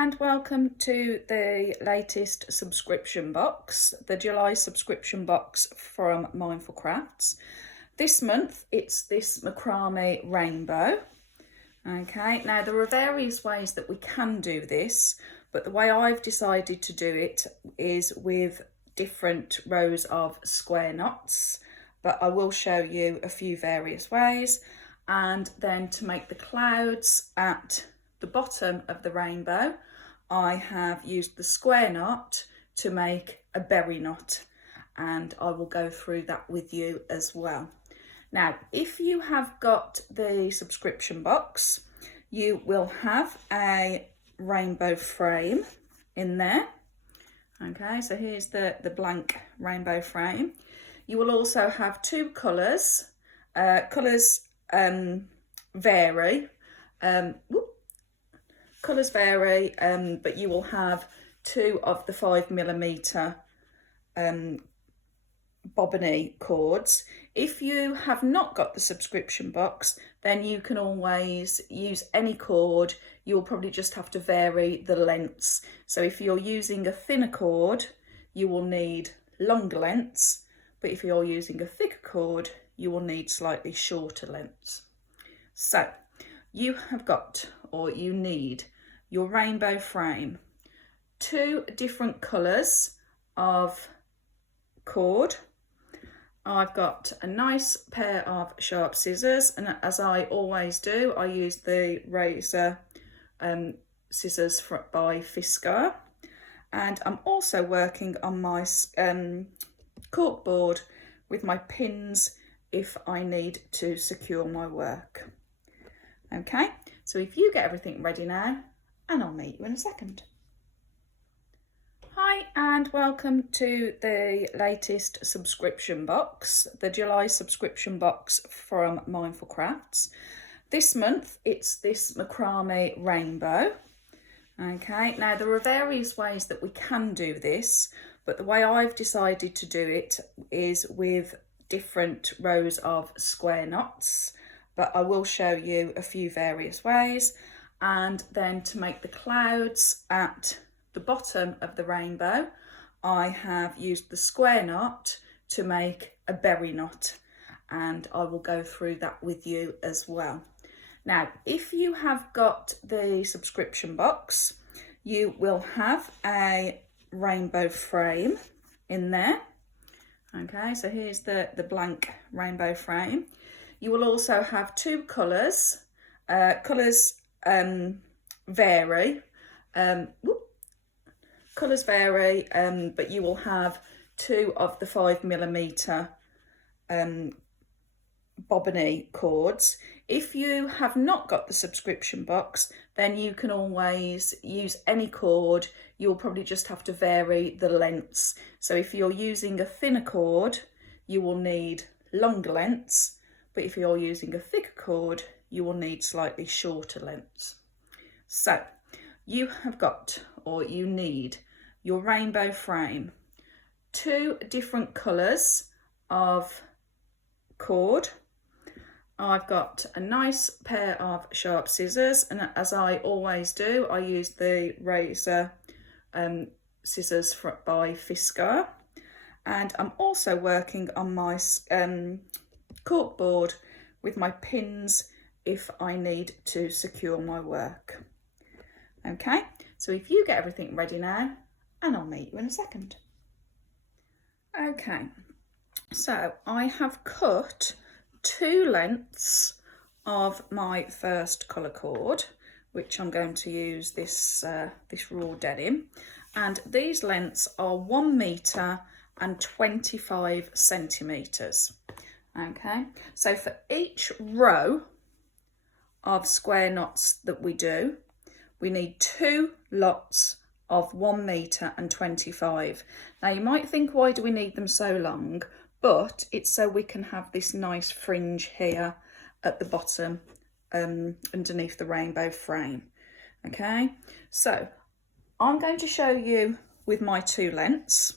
and welcome to the latest subscription box, the July subscription box from Mindful Crafts. This month it's this macrame rainbow. Okay, now there are various ways that we can do this, but the way I've decided to do it is with different rows of square knots, but I will show you a few various ways. And then to make the clouds at the bottom of the rainbow, I have used the square knot to make a berry knot, and I will go through that with you as well. Now, if you have got the subscription box, you will have a rainbow frame in there. Okay, so here's the blank rainbow frame. You will also have two colours. Colours vary. Colours vary, but you will have two of the 5mm bobbiny cords. If you have not got the subscription box, then you can always use any cord. You'll probably just have to vary the lengths. So if you're using a thinner cord, you will need longer lengths, but if you're using a thicker cord, you will need slightly shorter lengths. So you have got, or you need, your rainbow frame, two different colours of cord. I've got a nice pair of sharp scissors, and as I always do, I use the razor scissors by Fiskar, and I'm also working on my cork board with my pins if I need to secure my work. Okay, so if you get everything ready now, and I'll meet you in a second. Hi and welcome to the latest subscription box, the July subscription box from Mindful Crafts. This month it's this macrame rainbow. Okay, now there are various ways that we can do this, but the way I've decided to do it is with different rows of square knots, but I will show you a few various ways. And then to make the clouds at the bottom of the rainbow, I have used the square knot to make a berry knot, and I will go through that with you as well. Now, if you have got the subscription box, you will have a rainbow frame in there. Okay, so here's the blank rainbow frame. You will also have two colours. Colours vary. Colours vary, but you will have two of the 5mm bobbiny cords. If you have not got the subscription box, then you can always use any cord. You'll probably just have to vary the lengths. So if you're using a thinner cord, you will need longer lengths, but if you're using a thicker cord, you will need slightly shorter lengths. So you have got, or you need, your rainbow frame, two different colours of cord. I've got a nice pair of sharp scissors, and as I always do, I use the razor scissors by Fiskar, and I'm also working on my cork board with my pins if I need to secure my work. Okay, so if you get everything ready now, and I'll meet you in a second. Okay, so I have cut two lengths of my first colour cord, which I'm going to use this raw denim, and these lengths are 1 metre and 25 centimetres. Okay, so for each row of square knots that we do, we need two lots of 1 metre and 25. Now you might think, why do we need them so long? But it's so we can have this nice fringe here at the bottom underneath the rainbow frame. Okay, so I'm going to show you with my two lengths,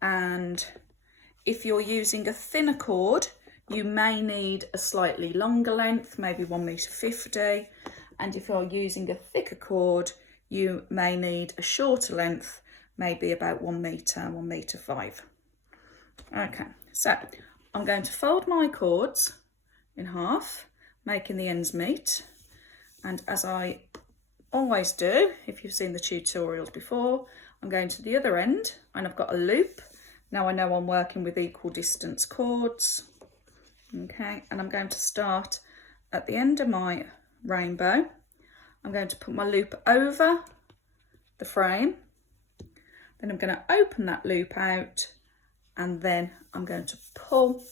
and if you're using a thinner cord, you may need a slightly longer length, maybe 1,50 m, and if you're using a thicker cord, you may need a shorter length, maybe about 1 metre, 1.5 metres. Okay, so I'm going to fold my cords in half, making the ends meet. And as I always do, if you've seen the tutorials before, I'm going to the other end and I've got a loop. Now I know I'm working with equal distance cords. Okay, and I'm going to start at the end of my rainbow. I'm going to put my loop over the frame. Then I'm going to open that loop out and then I'm going to pull,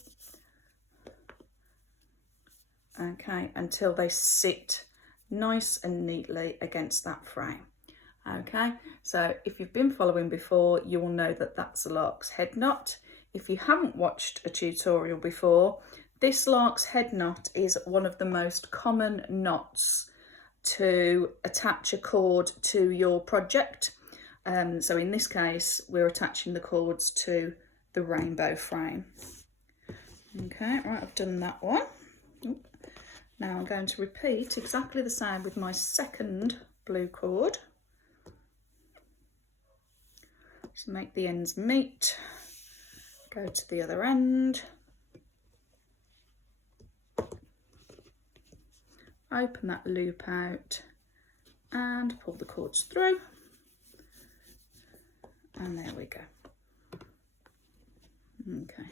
okay, until they sit nice and neatly against that frame. Okay, so if you've been following before, you will know that that's a lark's head knot. If you haven't watched a tutorial before, this lark's head knot is one of the most common knots to attach a cord to your project. So in this case, we're attaching the cords to the rainbow frame. Okay, right, I've done that one. Now I'm going to repeat exactly the same with my second blue cord. So make the ends meet, go to the other end, open that loop out and pull the cords through, and there we go. Okay.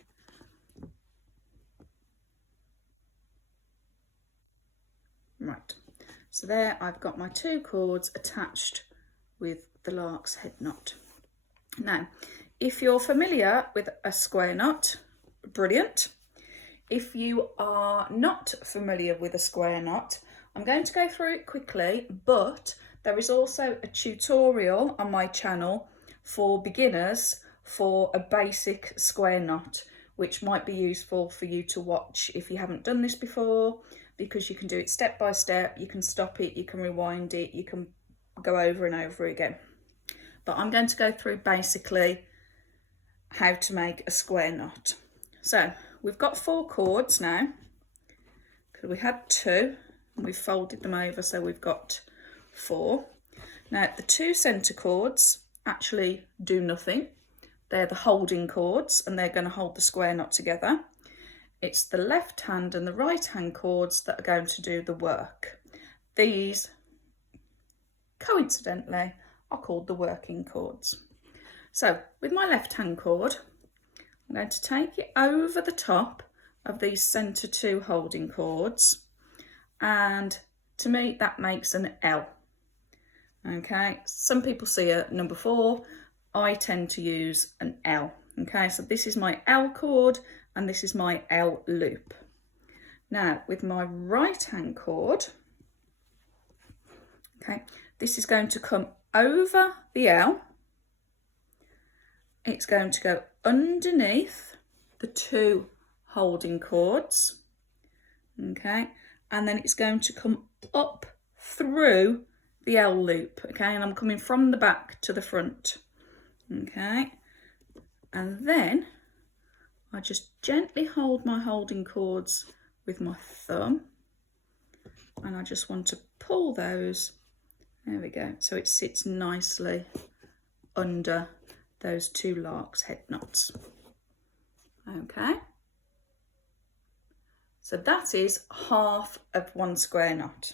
Right, so there I've got my 2 cords attached with the lark's head knot. Now, if you're familiar with a square knot, brilliant. If you are not familiar with a square knot, I'm going to go through it quickly, but there is also a tutorial on my channel for beginners for a basic square knot, which might be useful for you to watch if you haven't done this before, because you can do it step by step, you can stop it, you can rewind it, you can go over and over again. But I'm going to go through basically how to make a square knot. So we've got 4 cords now, because we had 2 and we've folded them over, so we've got 4. Now the 2 centre cords actually do nothing. They're the holding cords and they're going to hold the square knot together. It's the left hand and the right hand cords that are going to do the work. These, coincidentally, are called the working cords. So with my left hand cord, I'm going to take it over the top of these centre 2 holding cords, and to me that makes an L. Okay, some people see a number 4, I tend to use an L. Okay, so this is my L cord and this is my L loop. Now with my right hand cord, okay, this is going to come over the L, it's going to go underneath the 2 holding cords, okay, and then it's going to come up through the L loop, okay, and I'm coming from the back to the front, okay, and then I just gently hold my holding cords with my thumb, and I just want to pull those. There we go. So it sits nicely under those 2 lark's head knots. Okay. So that is half of 1 square knot.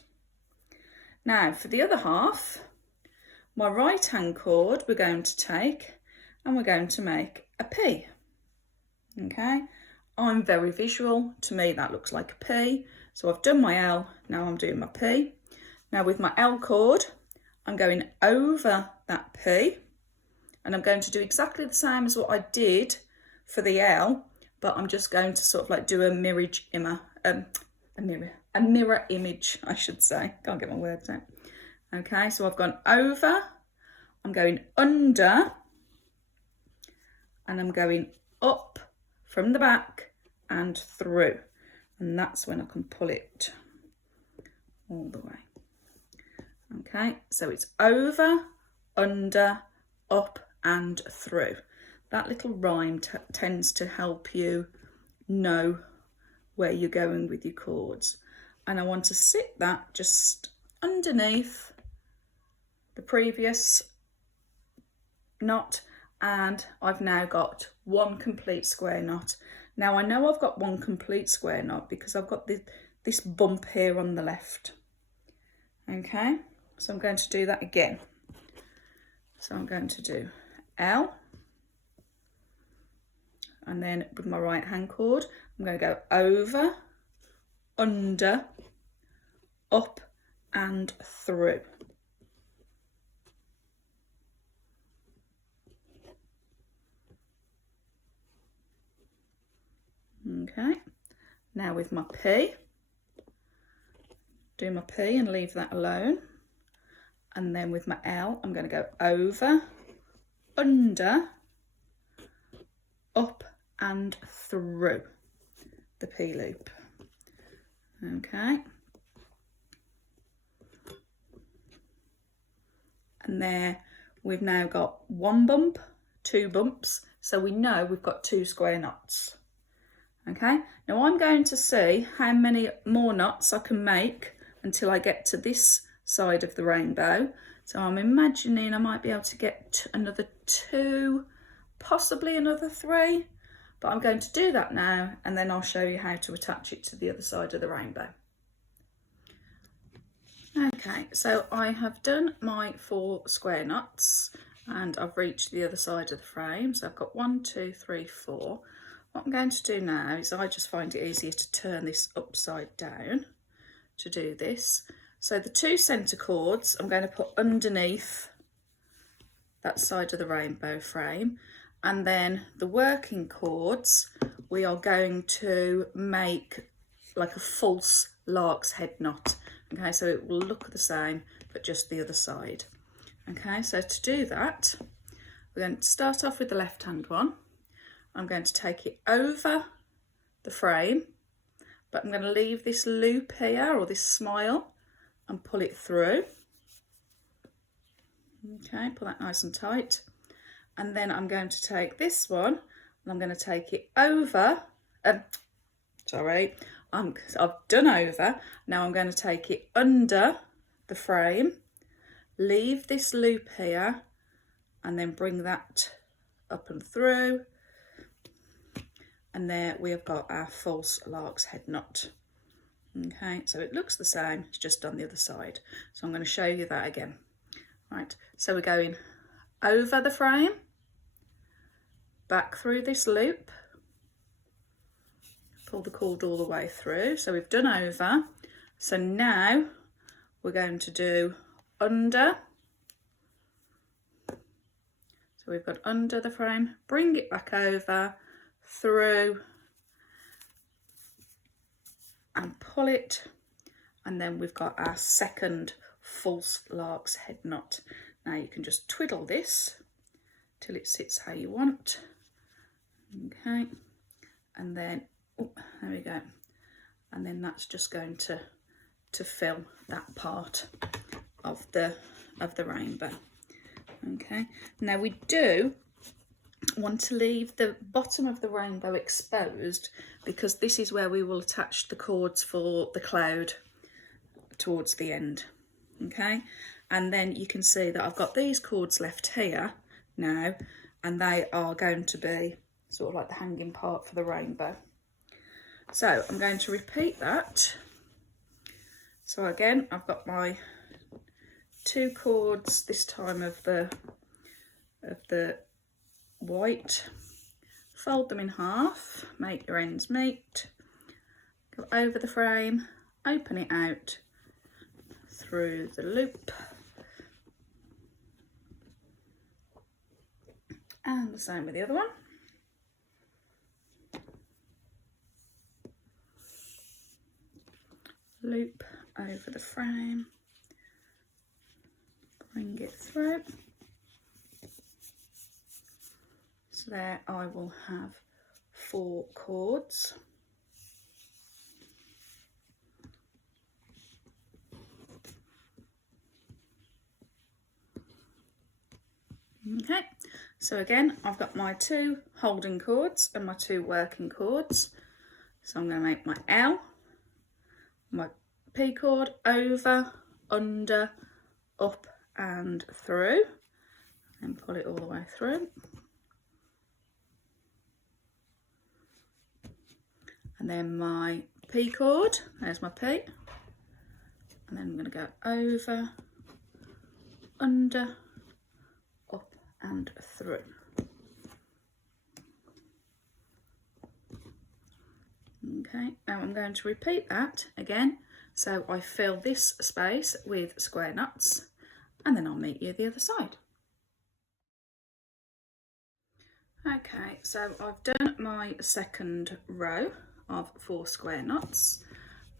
Now for the other half, my right hand cord we're going to take and we're going to make a P. Okay. I'm very visual. To me that looks like a P. So I've done my L, now I'm doing my P. Now with my L cord, I'm going over that P, and I'm going to do exactly the same as what I did for the L, but I'm just going to sort of like do a mirror image, I should say. Can't get my words out. Okay, so I've gone over, I'm going under, and I'm going up from the back and through, and that's when I can pull it all the way. Okay, so it's over, under, up and through. That little rhyme tends to help you know where you're going with your cords. And I want to sit that just underneath the previous knot, and I've now got one complete square knot. Now I know I've got one complete square knot because I've got this bump here on the left. Okay, so I'm going to do that again. So I'm going to do L, and then with my right hand cord I'm going to go over, under, up and through. Okay, now with my P, do my P and leave that alone, and then with my L I'm going to go over, under, up and through the P loop. Okay, and there we've now got one bump, two bumps, so we know we've got 2 square knots. Okay, now I'm going to see how many more knots I can make until I get to this side of the rainbow. So I'm imagining I might be able to get another 2, possibly another 3, but I'm going to do that now and then I'll show you how to attach it to the other side of the rainbow. Okay, so I have done my 4 square knots and I've reached the other side of the frame. So I've got 1, 2, 3, 4. What I'm going to do now is I just find it easier to turn this upside down to do this. So the 2 centre cords I'm going to put underneath that side of the rainbow frame, and then the working cords we are going to make like a false lark's head knot. Okay, so it will look the same but just the other side. Okay, so to do that we're going to start off with the left hand one. I'm going to take it over the frame, but I'm going to leave this loop here, or this smile, and pull it through. Okay, pull that nice and tight. And then I'm going to take this one, and I'm going to take it over, I've done over, now I'm going to take it under the frame, leave this loop here, and then bring that up and through. And there we have got our false lark's head knot. Okay, so it looks the same, it's just on the other side. So I'm going to show you that again. Right, so we're going over the frame, back through this loop, pull the cord all the way through. So we've done over. So now we're going to do under. So we've got under the frame, bring it back over, through and pull it, and then we've got our second false lark's head knot. Now you can just twiddle this till it sits how you want. Okay, and then there we go, and then that's just going to fill that part of the rainbow. Okay, now we do want to leave the bottom of the rainbow exposed because this is where we will attach the cords for the cloud towards the end. Okay, and then you can see that I've got these cords left here now, and they are going to be sort of like the hanging part for the rainbow. So I'm going to repeat that. So again, I've got my 2 cords this time of the white, fold them in half, make your ends meet, go over the frame, open it out through the loop, and the same with the other one. Loop over the frame, bring it through. So there I will have 4 cords. Okay, so again I've got my 2 holding cords and my 2 working cords. So I'm going to make my L, my P cord, over, under, up and through, and pull it all the way through. And then my P cord, there's my P. And then I'm going to go over, under, up and through. Okay, now I'm going to repeat that again. So I fill this space with square knots, and then I'll meet you the other side. Okay, so I've done my second row of 4 square knots,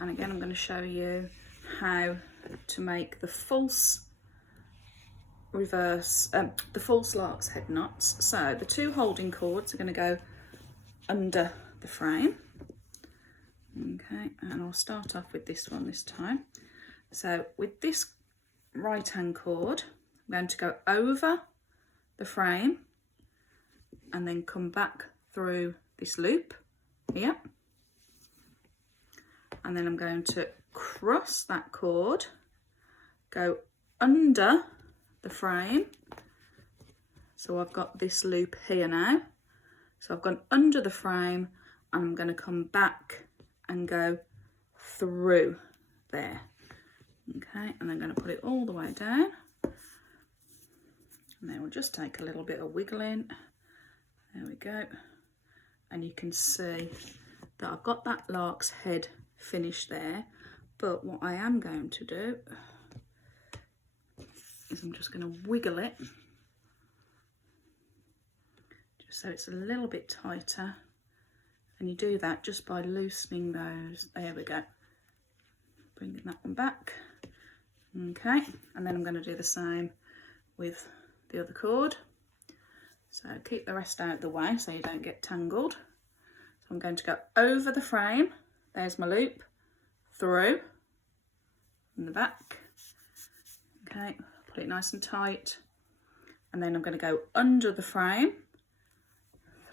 and again I'm going to show you how to make the false reverse, the false lark's head knots. So the 2 holding cords are going to go under the frame. Okay, and I'll start off with this one this time. So with this right hand cord, I'm going to go over the frame and then come back through this loop here. And then I'm going to cross that cord, go under the frame. So I've got this loop here now. So I've gone under the frame and I'm going to come back and go through there. Okay, and I'm going to put it all the way down. And then we'll just take a little bit of wiggling. There we go. And you can see that I've got that lark's head finished there. But what I am going to do is I'm just going to wiggle it, just so it's a little bit tighter. And you do that just by loosening those. There we go. Bringing that one back. Okay, and then I'm going to do the same with the other cord. So keep the rest out of the way so you don't get tangled. So I'm going to go over the frame. There's my loop. Through. In the back. Okay, put it nice and tight. And then I'm going to go under the frame.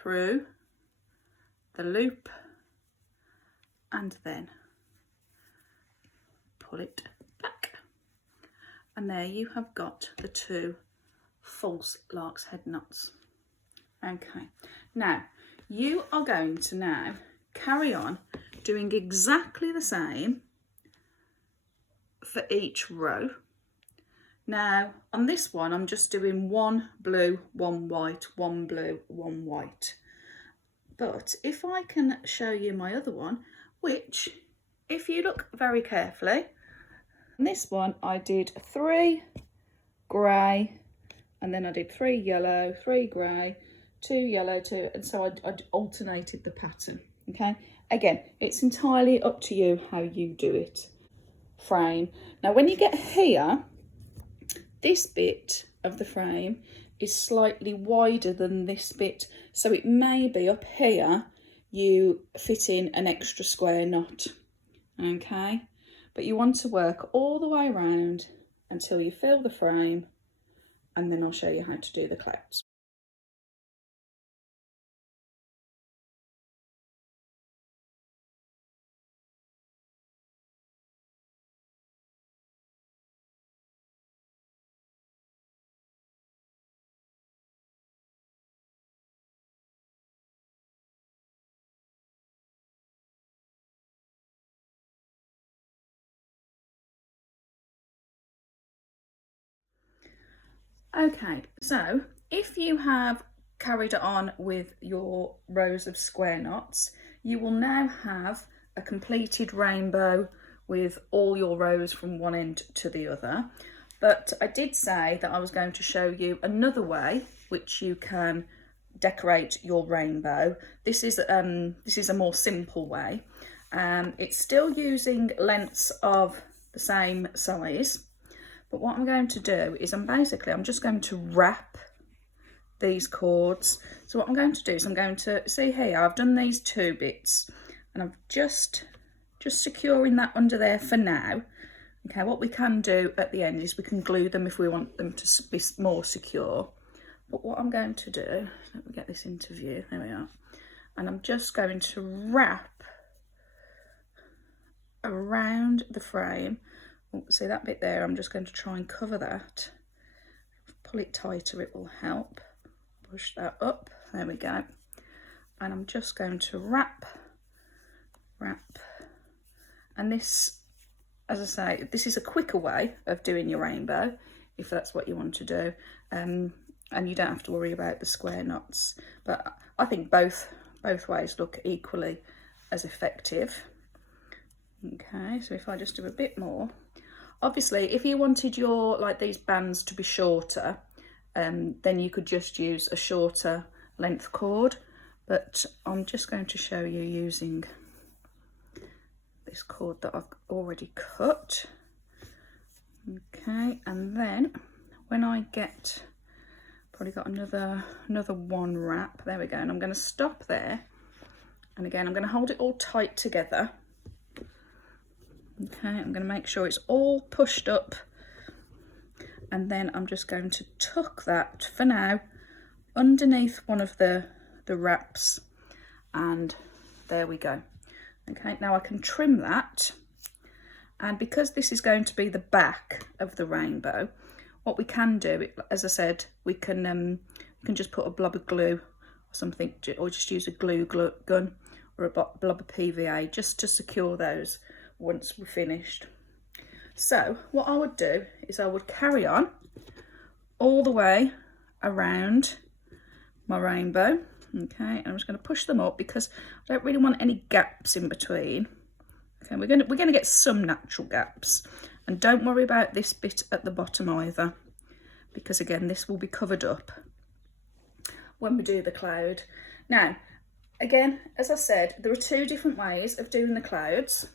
Through the loop, and then pull it back. And there you have got the 2 false lark's head knots. Okay, now you are going to now carry on doing exactly the same for each row. Now on this one I'm just doing 1 blue, 1 white, 1 blue, 1 white. But if I can show you my other one, which if you look very carefully, in this one I did 3 grey, and then I did 3 yellow, 3 grey, 2 yellow, 2, and so I alternated the pattern. Okay, again, it's entirely up to you how you do it. Frame. Now when you get here, this bit of the frame is slightly wider than this bit, so it may be up here you fit in an extra square knot. Okay, but you want to work all the way around until you fill the frame, and then I'll show you how to do the clouds. Okay, so if you have carried on with your rows of square knots, you will now have a completed rainbow with all your rows from one end to the other. But I did say that I was going to show you another way which you can decorate your rainbow. This is a more simple way. It's still using lengths of the same size. But what I'm going to do is I'm just going to wrap these cords. So what I'm going to do is I'm going to, see here, I've done these 2 bits and I'm just securing that under there for now. Okay, what we can do at the end is we can glue them if we want them to be more secure. But what I'm going to do, let me get this into view, there we are. And I'm just going to wrap around the frame. See that bit there, I'm just going to try and cover that pull it tighter, it will help. Push that up, there we go. And I'm just going to wrap. And this, as I say, this is a quicker way of doing your rainbow, if that's what you want to do. And you don't have to worry about the square knots. But I think both ways look equally as effective. Okay, so if I just do a bit more. Obviously, if you wanted your, like these bands to be shorter, then you could just use a shorter length cord. But I'm just going to show you using this cord that I've already cut. Okay, and then when I get, probably got another one wrap, there we go, and I'm going to stop there, and again I'm going to hold it all tight together. Okay, I'm going to make sure it's all pushed up, and then I'm just going to tuck that for now underneath one of the wraps, and there we go. Okay, now I can trim that, and because this is going to be the back of the rainbow, what we can do, as I said, we can just put a blob of glue or something, or just use a glue gun or a blob of PVA just to secure those once we're finished. So what I would do is I would carry on all the way around my rainbow. Okay, and I'm just going to push them up because I don't really want any gaps in between. Okay, we're going to get some natural gaps, and don't worry about this bit at the bottom either, because again this will be covered up when we do the cloud. Now again, as I said, there are two different ways of doing the clouds.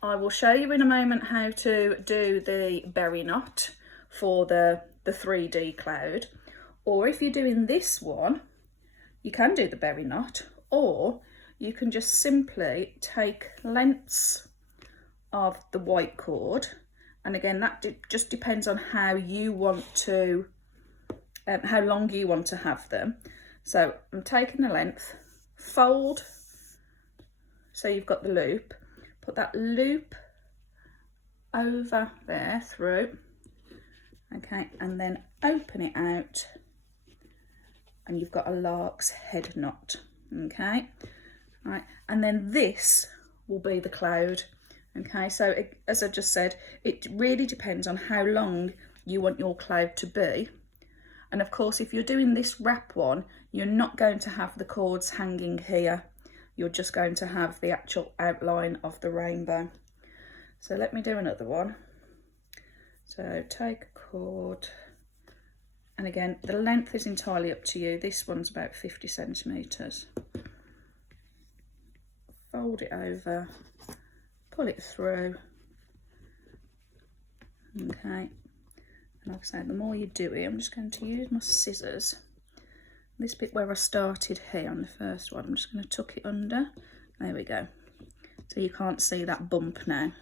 I will show you in a moment how to do the berry knot for the 3D cloud, or if you're doing this one, you can do the berry knot, or you can just simply take lengths of the white cord, and again that just depends on how you want to, how long you want to have them. So I'm taking the length, fold, so you've got the loop, put that loop over there through, okay, and then open it out, and you've got a lark's head knot. Okay, right, and then this will be the cloud. Okay, so as I just said, it really depends on how long you want your cloud to be. And of course, if you're doing this wrap one, you're not going to have the cords hanging here. You're just going to have the actual outline of the rainbow. So let me do another one. So take a cord, and again, the length is entirely up to you. This one's about 50 centimetres. Fold it over, pull it through. Okay, and like I say, the more you do it, I'm just going to use my scissors. This bit where I started here on the first one, I'm just going to tuck it under. There we go. So you can't see that bump now.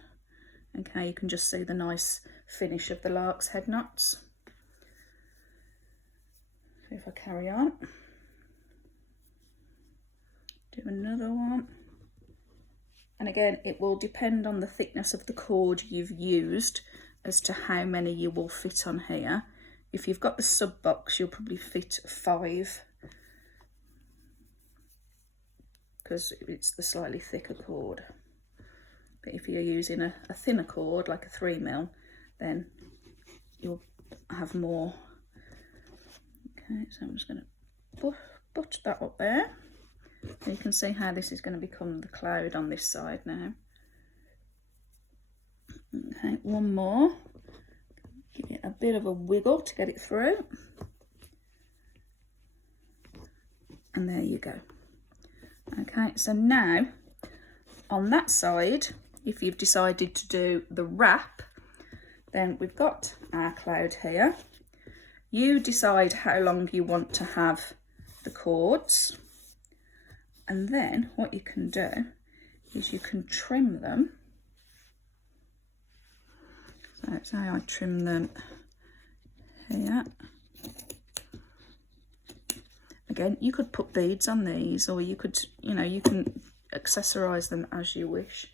Okay, you can just see the nice finish of the lark's head knots. So if I carry on, do another one. And again, it will depend on the thickness of the cord you've used as to how many you will fit on here. If you've got the sub box, you'll probably fit 5, because it's the slightly thicker cord. But if you're using a thinner cord, like a 3mm, then you'll have more. Okay, so I'm just going to butt that up there. And you can see how this is going to become the cloud on this side now. Okay, one more. Give it a bit of a wiggle to get it through. And there you go. Okay, so now on that side, if you've decided to do the wrap, then we've got our cloud here. You decide how long you want to have the cords, and then what you can do is you can trim them. So that's how I trim them here. Again, you could put beads on these, or you could, you can accessorize them as you wish.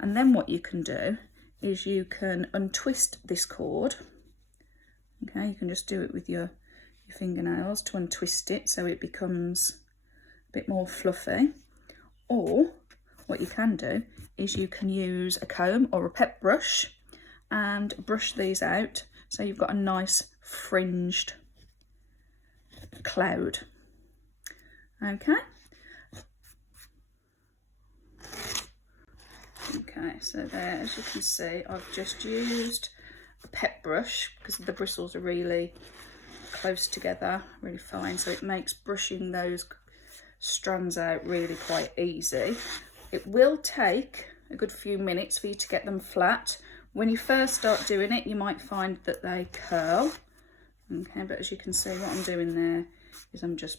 And then what you can do is you can untwist this cord. Okay, Okay, you can just do it with your fingernails to untwist it so it becomes a bit more fluffy. Or what you can do is you can use a comb or a pet brush and brush these out so you've got a nice fringed cloud. Okay. Okay, so there, as you can see, I've just used a pet brush because the bristles are really close together, really fine, so it makes brushing those strands out really quite easy. It will take a good few minutes for you to get them flat. When you first start doing it, you might find that they curl. Okay, but as you can see, what I'm doing there is I'm just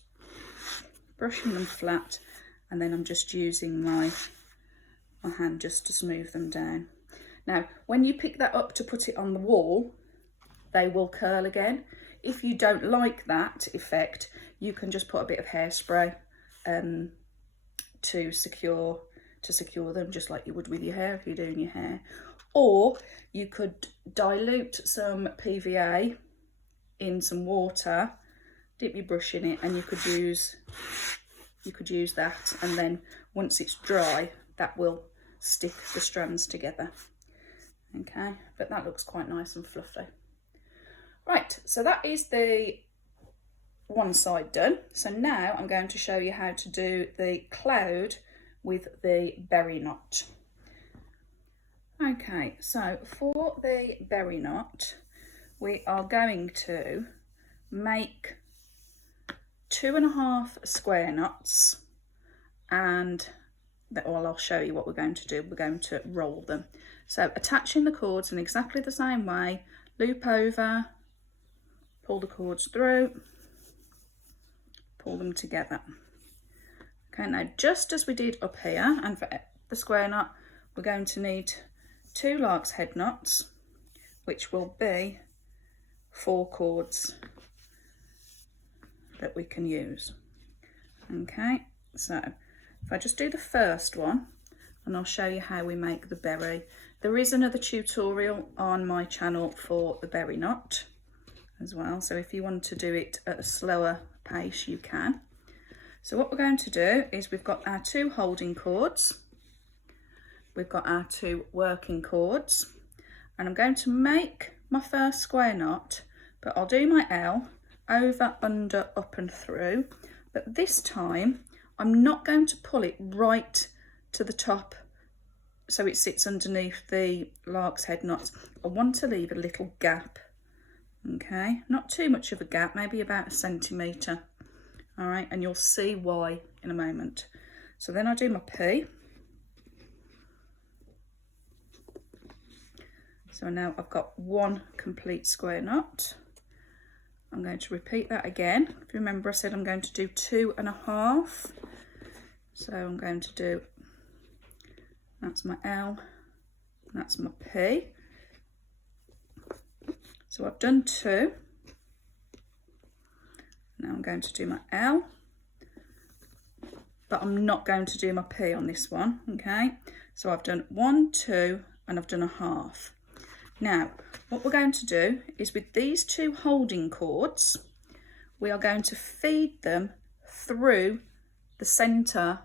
brushing them flat, and then I'm just using my hand just to smooth them down. Now, when you pick that up to put it on the wall, they will curl again. If you don't like that effect, you can just put a bit of hairspray to secure them, just like you would with your hair if you're doing your hair. Or you could dilute some PVA in some water, dip your brush in it, and you could use that, and then once it's dry, that will stick the strands together. Okay, but that looks quite nice and fluffy. Right, so that is the one side done. So now I'm going to show you how to do the cloud with the berry knot. Okay, so for the berry knot, we are going to make 2.5 square knots, and well, I'll show you what we're going to do. We're going to roll them. So attaching the cords in exactly the same way, loop over, pull the cords through, pull them together. Okay, now just as we did up here, and for the square knot, we're going to need 2 lark's head knots, which will be 4 cords that we can use. Okay, so if I just do the first one, and I'll show you how we make the berry. There is another tutorial on my channel for the berry knot as well, so if you want to do it at a slower pace, you can. So what we're going to do is we've got our 2 holding cords, we've got our 2 working cords, and I'm going to make my first square knot, but I'll do my L over, under, up and through, but this time I'm not going to pull it right to the top so it sits underneath the lark's head knots. I want to leave a little gap, okay, not too much of a gap, maybe about 1 centimetre. All right, and you'll see why in a moment. So then I do my P. So now I've got 1 complete square knot. I'm going to repeat that again. If you remember, I said I'm going to do 2.5. So I'm going to do, that's my L, that's my P. So I've done 2. Now I'm going to do my L, but I'm not going to do my P on this one, okay? So I've done 1, 2, and I've done a half. Now, what we're going to do is with these 2 holding cords, we are going to feed them through the centre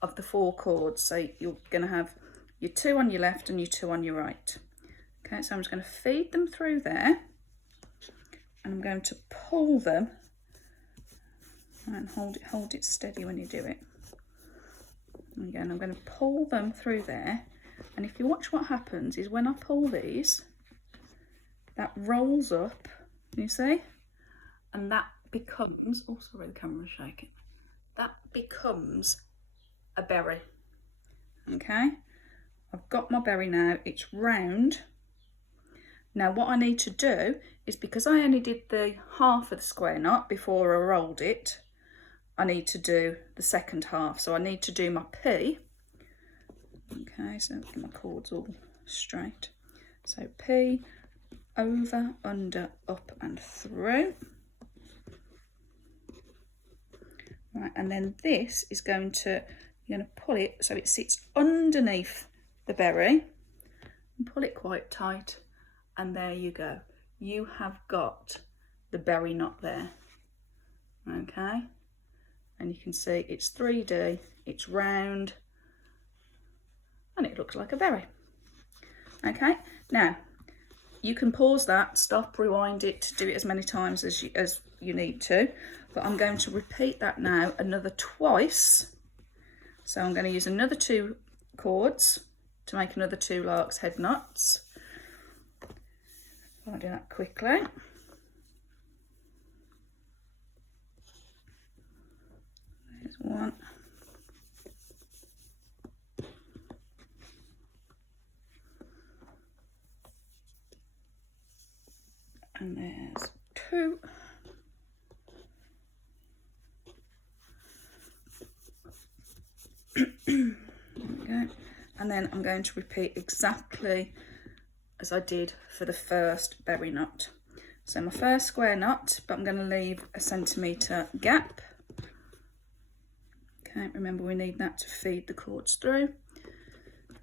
of the 4 cords. So you're going to have your 2 on your left and your 2 on your right. Okay, so I'm just going to feed them through there, and I'm going to pull them, and hold it steady when you do it. And again, I'm going to pull them through there, and if you watch what happens is when I pull these, that rolls up, you see, and that becomes, oh sorry, the camera's shaking, that becomes a berry. Okay, I've got my berry now, it's round. Now what I need to do is, because I only did the half of the square knot before I rolled it, I need to do the second half. So I need to do my P. Okay, so get my cords all straight. So P, over, under, up and through. Right, and then this is going to, you're going to pull it so it sits underneath the berry, and pull it quite tight, and there you go. You have got the berry knot there. Okay, and you can see it's 3D, it's round, and it looks like a berry. Okay, now you can pause that, stop, rewind it, do it as many times as you need to, but I'm going to repeat that now another twice. So I'm going to use another 2 cords to make another 2 lark's head knots. I'll do that quickly. There's 1. And there's 2. There we go. And then I'm going to repeat exactly as I did for the first berry knot. So my first square knot, but I'm going to leave a centimetre gap. Okay, remember we need that to feed the cords through.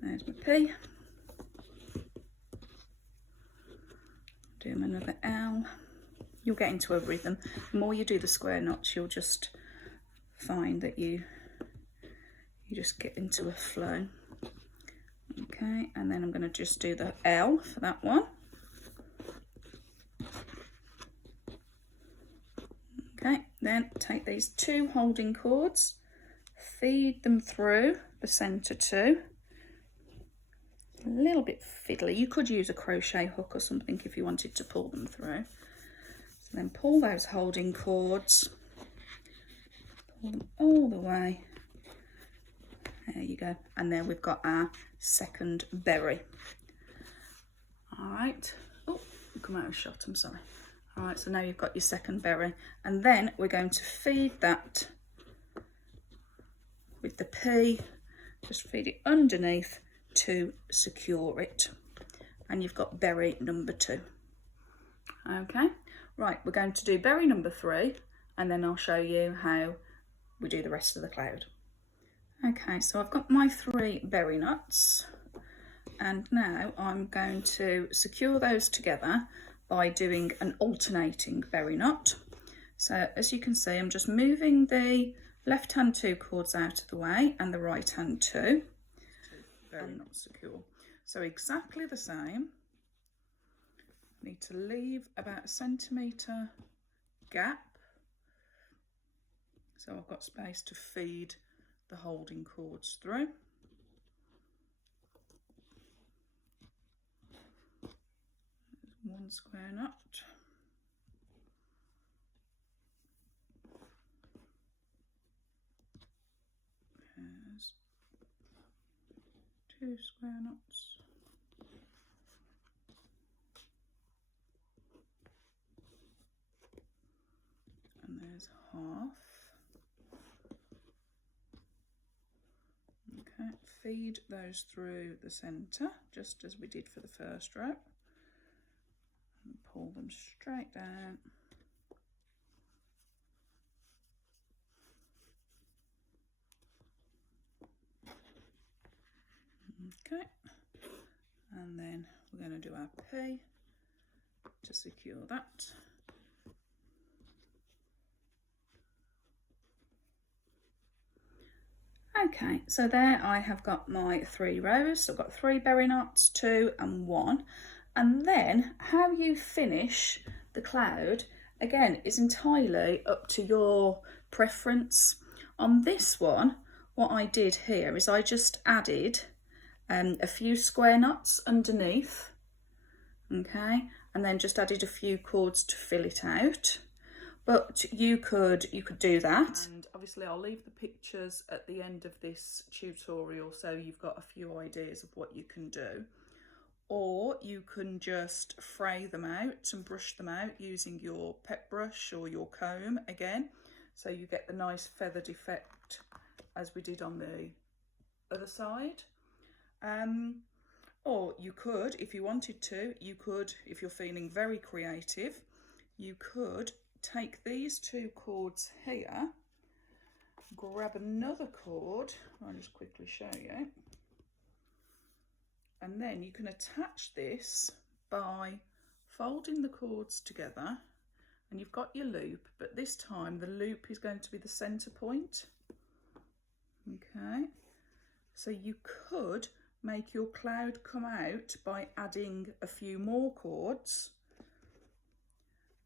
There's my P. Do another L. You'll get into a rhythm. The more you do the square knots, you'll just find that you just get into a flow. Okay, and then I'm going to just do the L for that one. Okay, then take these 2 holding cords, feed them through the centre 2. A little bit fiddly. You could use a crochet hook or something if you wanted to pull them through. So then pull those holding cords, pull them all the way. There you go. And then we've got our second berry. All right. Oh, come out of shot, I'm sorry. All right, so now you've got your second berry. And then we're going to feed that with the P. Just feed it underneath to secure it. And you've got berry number 2. Okay. Right, we're going to do berry number 3, and then I'll show you how we do the rest of the cloud. Okay, so I've got my 3 berry knots, and now I'm going to secure those together by doing an alternating berry knot. So as you can see, I'm just moving the left hand 2 cords out of the way and the right hand 2. Berry knot secure. So exactly the same. Need to leave about a centimetre gap, so I've got space to feed the holding cords through. One square knot. There's 2 square knots. And there's half. Okay, feed those through the centre, just as we did for the first row. And pull them straight down. Okay, and then we're going to do our P to secure that. Okay, so there I have got my 3 rows. So I've got 3 berry knots, 2 and 1. And then how you finish the cloud, again, is entirely up to your preference. On this one, what I did here is I just added a few square knots underneath, okay, and then just added a few cords to fill it out. But you could do that. And obviously I'll leave the pictures at the end of this tutorial so you've got a few ideas of what you can do. Or you can just fray them out and brush them out using your pet brush or your comb again, so you get the nice feathered effect as we did on the other side. Or you could, if you wanted to, you could, if you're feeling very creative, you could take these 2 cords here, grab another cord, I'll just quickly show you, and then you can attach this by folding the cords together and you've got your loop, but this time the loop is going to be the center point. Okay, so you could make your cloud come out by adding a few more cords.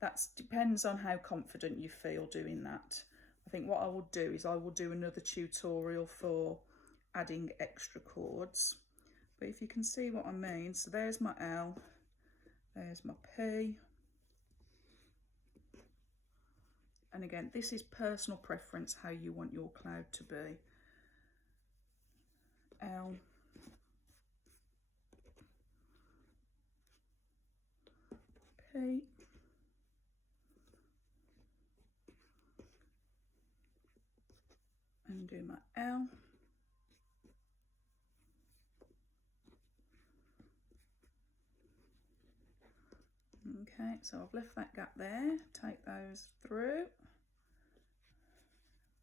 That depends on how confident you feel doing that. I think what I will do is I will do another tutorial for adding extra cords. But if you can see what I mean, so there's my L, there's my P. And again, this is personal preference, how you want your cloud to be. L, P, and do my L. Okay, so I've left that gap there, take those through,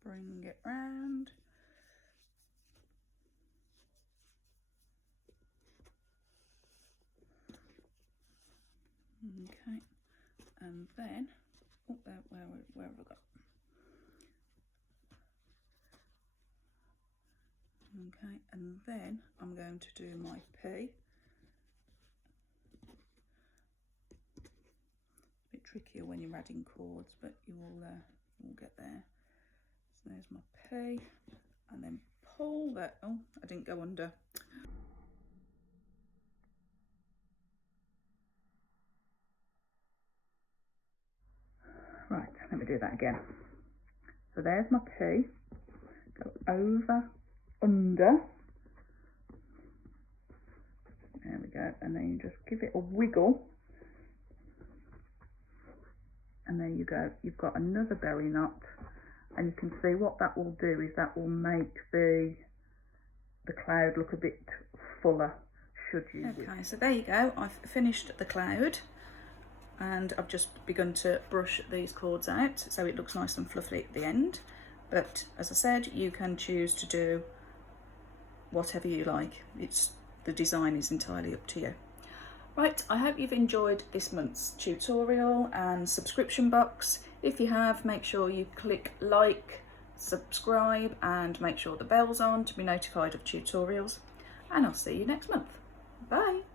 bring it round. Okay, and then, oh, where have I got? Okay, and then I'm going to do my P. It's a bit trickier when you're adding cords, but you will get there. So there's my P, and then pull that. Oh, I didn't go under. Right, let me do that again. So there's my P. Go over, under. There we go, and then you just give it a wiggle, and there you go. You've got another berry knot, and you can see what that will do is that will make the cloud look a bit fuller. Should you? Okay, so there you go. I've finished the cloud, and I've just begun to brush these cords out so it looks nice and fluffy at the end. But as I said, you can choose to do whatever you like. The design is entirely up to you. Right, I hope you've enjoyed this month's tutorial and subscription box. If you have, make sure you click like, subscribe, and make sure the bell's on to be notified of tutorials. And I'll see you next month. Bye.